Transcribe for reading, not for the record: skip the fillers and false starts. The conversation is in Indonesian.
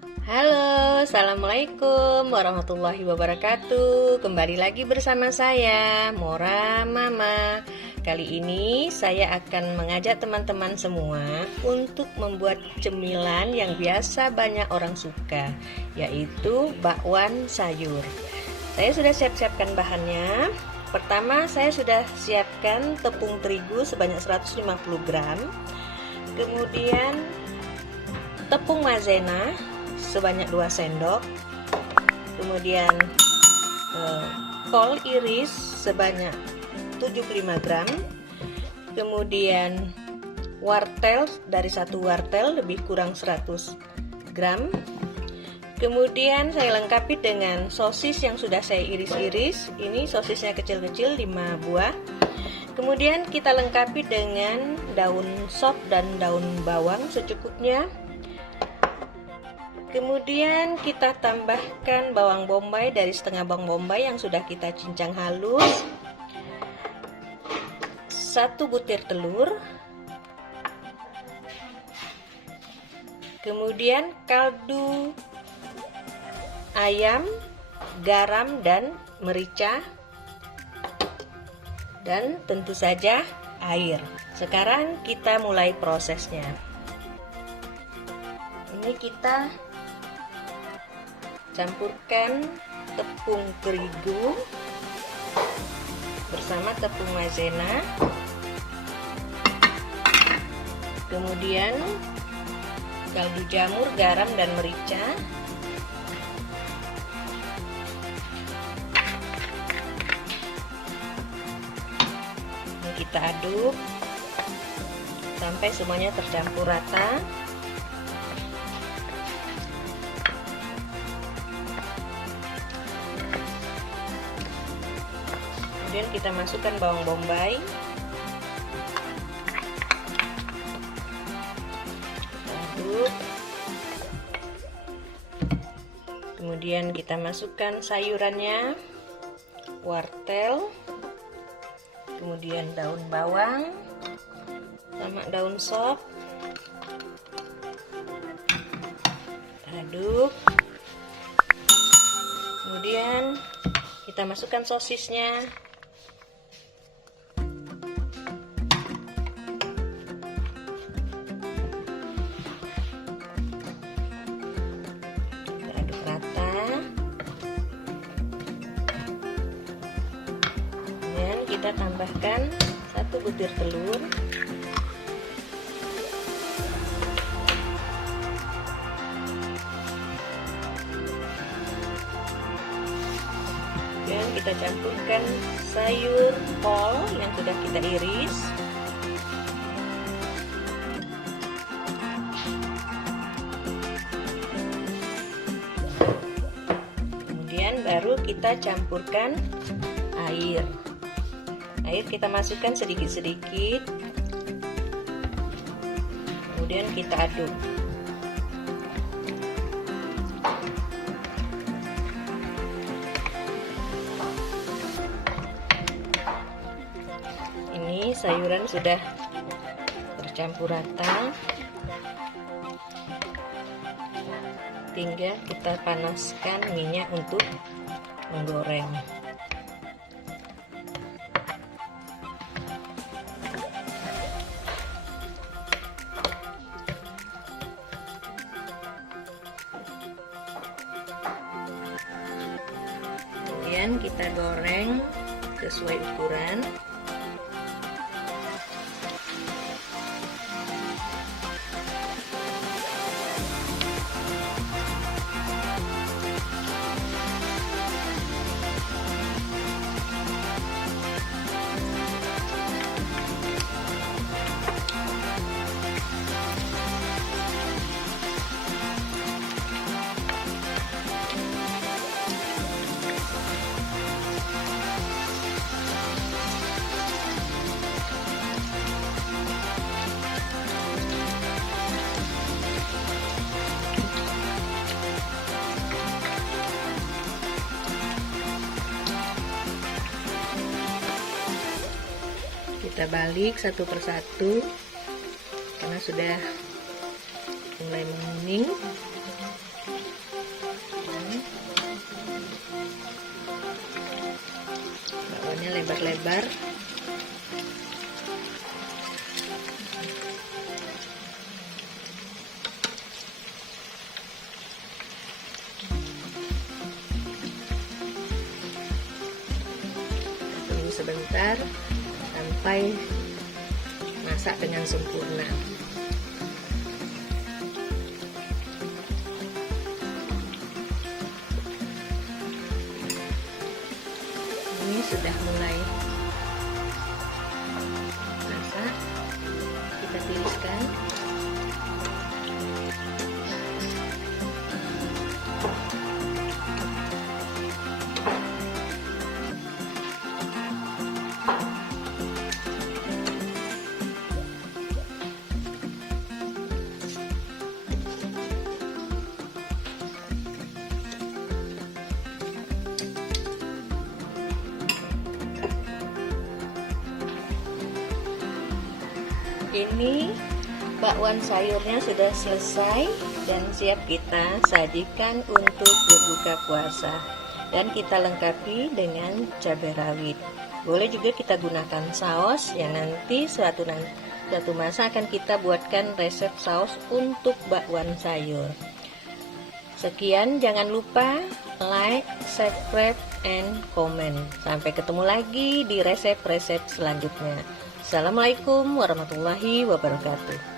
Halo, assalamualaikum warahmatullahi wabarakatuh. Kembali lagi bersama saya, Mora Mama. Kali ini saya akan mengajak teman-teman semua untuk membuat cemilan yang biasa banyak orang suka, yaitu bakwan sayur. Saya sudah siapkan bahannya. Pertama, saya sudah siapkan tepung terigu sebanyak 150 gram. Kemudian tepung maizena sebanyak 2 sendok, kemudian kol iris sebanyak 75 gram, kemudian wortel dari 1 wortel lebih kurang 100 gram, kemudian saya lengkapi dengan sosis yang sudah saya iris-iris. Ini sosisnya kecil-kecil 5 buah. Kemudian kita lengkapi dengan daun sop dan daun bawang secukupnya. Kemudian kita tambahkan bawang bombay dari setengah bawang bombay yang sudah kita cincang halus, 1 butir telur, kemudian kaldu ayam, garam dan merica, dan tentu saja air. Sekarang kita mulai prosesnya. Ini kita campurkan tepung terigu bersama tepung maizena, kemudian kaldu jamur, garam dan merica, ini kita aduk sampai semuanya tercampur rata. Kemudian kita masukkan bawang bombay, aduk. Kemudian kita masukkan sayurannya, wortel, kemudian daun bawang sama daun sop, aduk. Kemudian kita masukkan sosisnya. Kita tambahkan 1 butir telur, dan kita campurkan sayur kol yang sudah kita iris, kemudian baru kita campurkan air. Air kita masukkan sedikit-sedikit, kemudian kita aduk. Ini sayuran sudah tercampur rata, tinggal kita panaskan minyak untuk menggoreng. Kemudian kita goreng sesuai ukuran. Kita balik satu persatu karena sudah mulai menguning. lebar. Tunggu sebentar sampai masak dengan sempurna. Ini sudah mulai masak, kita tiriskan. Ini bakwan sayurnya sudah selesai dan siap kita sajikan untuk berbuka puasa, dan kita lengkapi dengan cabai rawit. Boleh juga kita gunakan saus yang nanti suatu masa akan kita buatkan resep saus untuk bakwan sayur. Sekian, jangan lupa like, subscribe, and comment. Sampai ketemu lagi di resep-resep selanjutnya. Assalamualaikum warahmatullahi wabarakatuh.